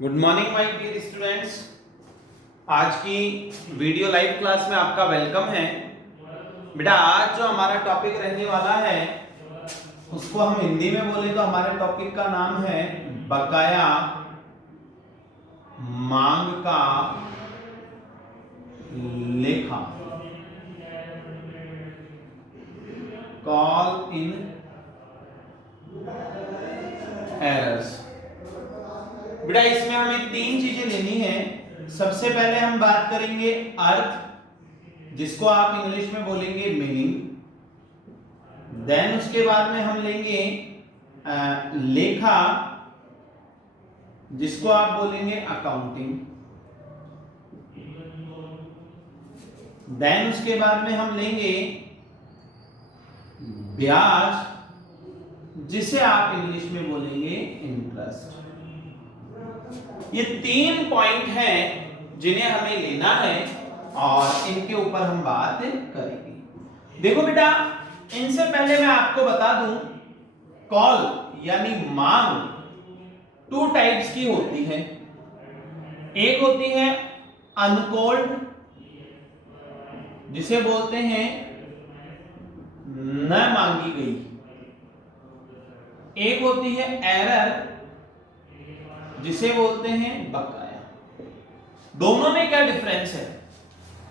Good morning my dear students. आज की video live class में आपका वेलकम है। बेटा आज जो हमारा टॉपिक रहने वाला है उसको हम हिंदी में बोले तो हमारे टॉपिक का नाम है बकाया मांग का लेखा, कॉल इन एरर्स। बेटा इसमें हमें तीन चीजें लेनी है। सबसे पहले हम बात करेंगे अर्थ, जिसको आप इंग्लिश में बोलेंगे मीनिंग। देन उसके बाद में हम लेंगे लेखा, जिसको आप बोलेंगे अकाउंटिंग। देन उसके बाद में हम लेंगे ब्याज, जिसे आप इंग्लिश में बोलेंगे इंटरेस्ट। ये तीन पॉइंट हैं जिन्हें हमें लेना है और इनके ऊपर हम बात करेंगे। देखो बेटा, इनसे पहले मैं आपको बता दूं, कॉल यानी मांग टू टाइप्स की होती है। एक होती है अनकॉल्ड, जिसे बोलते हैं न मांगी गई। एक होती है एरर, जिसे बोलते हैं बकाया। दोनों में क्या डिफरेंस है?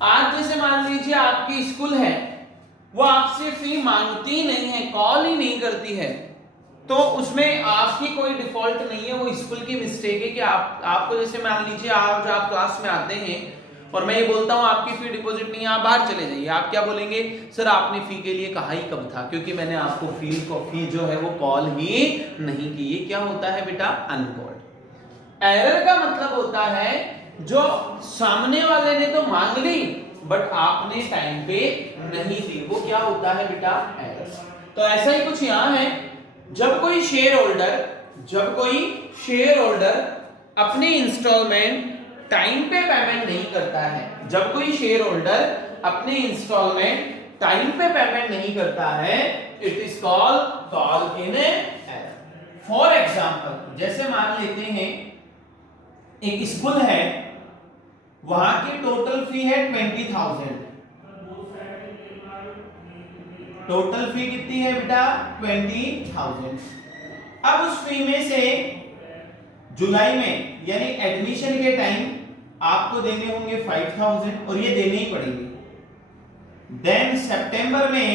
आज जैसे मान लीजिए आपकी स्कूल है, वो आपसे फी मांगती नहीं है, कॉल ही नहीं करती है, तो उसमें आपकी कोई डिफॉल्ट नहीं है, वो स्कूल की मिस्टेक है कि आपको जैसे मान लीजिए आप क्लास में आते हैं और मैं ये बोलता हूं आपकी फी डिपॉजिट नहीं है, आप बाहर चले जाइए। आप क्या बोलेंगे? सर आपने फी के लिए कहा ही कब था, क्योंकि मैंने आपको फी जो है वो कॉल ही नहीं की। ये क्या होता है बेटा? अनकॉल्ड। एरर का मतलब होता है जो सामने वाले ने तो मांग ली बट आपने टाइम पे नहीं दी, वो क्या होता है बेटा? एरर। तो ऐसा ही कुछ यहां है, जब कोई शेयर होल्डर अपनी इंस्टॉलमेंट टाइम पे पेमेंट नहीं करता है, जब कोई शेयर होल्डर अपनी इंस्टॉलमेंट टाइम पे पेमेंट नहीं करता है, it is call in error. For example, जैसे मान लेते हैं एक स्कूल है, वहां की टोटल फी है 20,000। टोटल फी कितनी है बेटा? 20,000। अब उस फी में से जुलाई में यानी एडमिशन के टाइम आपको देने होंगे 5,000 और ये देने ही पड़ेंगे। देन सितंबर में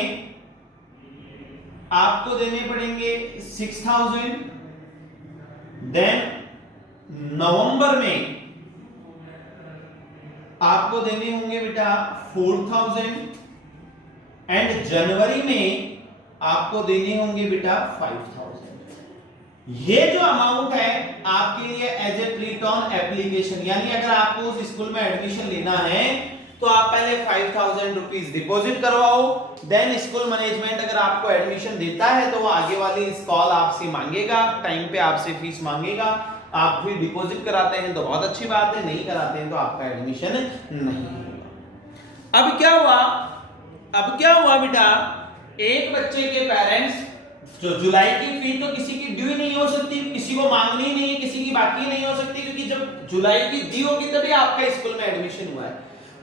आपको देने पड़ेंगे 6,000। देन नवंबर में आपको देने होंगे बेटा 4,000 एंड जनवरी में आपको देने होंगे बेटा 5,000। ये जो अमाउंट है आपके लिए as a treat on application, यानी अगर आपको उस स्कूल में एडमिशन लेना है तो आप पहले 5,000 रुपीज डिपॉजिट करवाओ। देन स्कूल मैनेजमेंट अगर आपको एडमिशन देता है तो वो आगे वाली कॉल आपसे मांगेगा, टाइम पे आपसे फीस मांगेगा। आप भी डिपॉजिट कराते हैं तो बहुत अच्छी बात है, नहीं कराते हैं तो आपका एडमिशन नहीं होगा। अब क्या हुआ बेटा? एक बच्चे के पेरेंट्स, जो जुलाई की फी तो किसी की ड्यू नहीं हो सकती, किसी को मांगनी नहीं है, किसी की बाकी नहीं हो सकती, क्योंकि जब जुलाई की दी होगी तभी आपका स्कूल में एडमिशन हुआ है।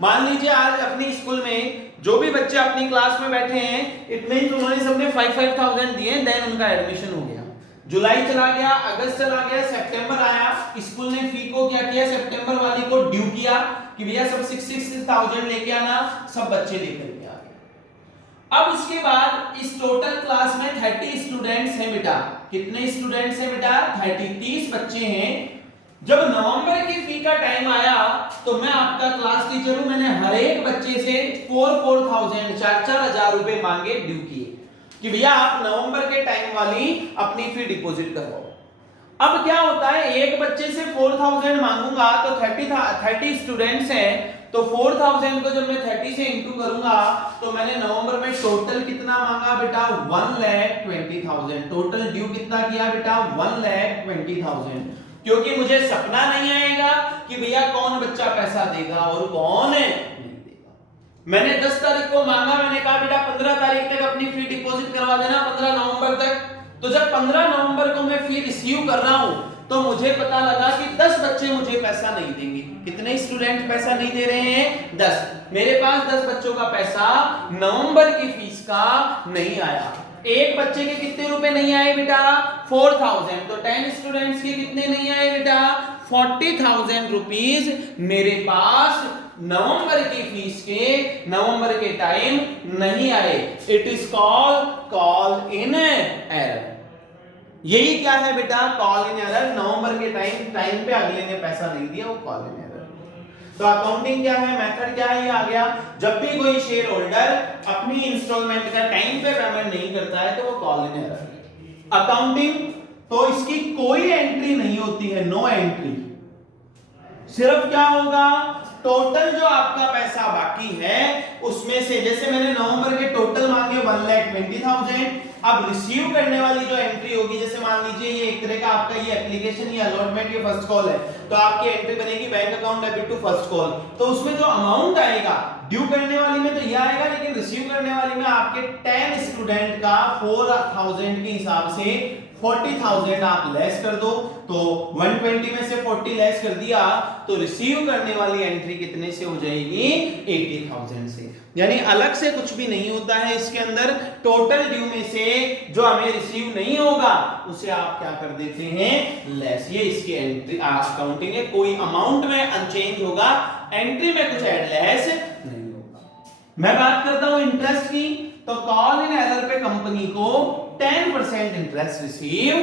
मान लीजिए आज अपनी स्कूल में जो भी बच्चे अपनी क्लास में बैठे हैं, इट मींस उन्होंने सबने 5,000 दिए, देन उनका एडमिशन हो गया। जुलाई चला गया, अगस्त चला गया, सितंबर आया, स्कूल ने फी को क्या किया? सितंबर वाली को ड्यू किया कि भैया सब 6,000 लेके आना, सब बच्चे लेकर के आ गए। अब उसके बाद इस टोटल क्लास में 30 स्टूडेंट्स हैं बेटा। कितने स्टूडेंट्स हैं बेटा? 30 बच्चे हैं। जब नवंबर की फी का टाइम आया तो मैं आपका क्लास टीचर हूं, मैंने हर एक बच्चे से 4,000 4,000 रुपए मांगे, ड्यू किए कि भैया आप नवंबर के टाइम वाली अपनी फी डिपॉजिट करवाओ। अब क्या होता है, एक बच्चे से 4,000 मांगूंगा तो 30 स्टूडेंट्स हैं, तो 4,000 को जब मैं 30 से इंटू करूंगा तो मैंने नवंबर में टोटल कितना मांगा बेटा? 1,20,000। टोटल ड्यू कितना किया बेटा? 1,20,000। क्योंकि मुझे सपना नहीं आएगा कि भैया कौन बच्चा पैसा देगा और कौन नहीं देगा। मैंने 10 तारीख को मांगा, मैंने कहा बेटा 15 तारीख तक अपनी फी डिपॉजिट करवा देना, 15 नवंबर तक। तो जब 15 नवंबर को मैं फी रिसीव कर रहा हूं तो मुझे पता लगा कि 10 बच्चे मुझे पैसा नहीं देंगे। कितने स्टूडेंट पैसा नहीं दे रहे हैं? 10। मेरे पास 10 बच्चों का पैसा नवंबर की फीस का नहीं आया। एक बच्चे के कितने रुपए नहीं आए बेटा? 4000। तो 10 स्टूडेंट्स के कितने नहीं आए बेटा? 40,000 रुपीज मेरे पास नवंबर की फीस के नवंबर के टाइम नहीं आए। It is call in error. यही क्या है बेटा? Call in error. नवंबर के टाइम पे अगले ने पैसा नहीं दिया, वो कॉल इन एरर। तो अकाउंटिंग क्या है, मेथड क्या है, ये आ गया। जब भी कोई शेयर होल्डर अपनी इंस्टॉलमेंट का टाइम पे पेमेंट नहीं करता है तो वो कॉल इन एरर है। अकाउंटिंग तो इसकी कोई एंट्री नहीं होती है, नो एंट्री। सिर्फ क्या होगा, टोटल जो आपका पैसा बाकी है उसमें से, जैसे मैंने नवंबर के टोटल मांगे 1,20,000, अब रिसीव करने वाली जो एंट्री होगी, जैसे मान लीजिए ये एक तरह का आपका ये एप्लीकेशन, ये अलॉटमेंट, ये फर्स्ट कॉल है, तो आपकी एंट्री बनेगी bank account debit to first call. तो उसमें जो अमाउंट आएगा ड्यू करने वाली में तो ये आएगा, लेकिन रिसीव करने वाली में आपके 10 स्टूडेंट का 4,000 के हिसाब से 40,000 आप लेस कर दो। तो 120 में से 40 लेस कर दिया तो रिसीव करने वाली एंट्री कितने से हो जाएगी? 80,000 से। यानी अलग से कुछ भी नहीं होता है इसके अंदर। टोटल ड्यू में से जो हमें रिसीव नहीं होगा उसे आप क्या कर देते हैं? लेस। ये इसकी एंट्री अकाउंटिंग है। कोई अमाउंट में अनचेंज होगा, एंट्री में कुछ ऐड लेस नहीं होगा। मैं बात करता हूं इंटरेस्ट की, तो कॉल इन एरर पे कंपनी को 10% इंटरेस्ट रिसीव।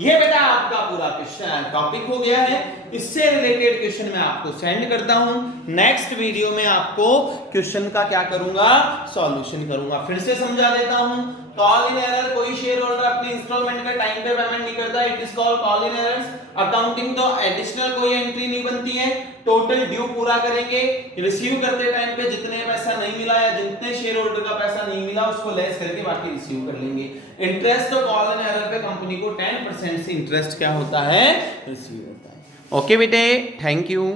ये बेटा आपका पूरा क्वेश्चन टॉपिक हो गया है। इससे रिलेटेड क्वेश्चन मैं आपको सेंड करता हूं। नेक्स्ट वीडियो में आपको क्वेश्चन का क्या करूंगा? सॉल्यूशन करूंगा। फिर से समझा देता हूं। कॉल इन एरर, कोई शेयर होल्डर अपनी इंस्टॉलमेंट का टाइम पे पेमेंट नहीं करता, it is called call in errors. Accounting तो एडिशनल कोई एंट्री नहीं बनती है, टोटल ड्यू पूरा करेंगे, रिसीव करते टाइम पे जितने पैसा नहीं मिला या जितने शेयर होल्डर का पैसा नहीं मिला उसको लेस करके बाकी रिसीव कर लेंगे। इंटरेस्ट तो कॉल इन एरर पे कंपनी को 10% से इंटरेस्ट क्या होता है? रिसीव होता है। ओके बेटे, थैंक यू।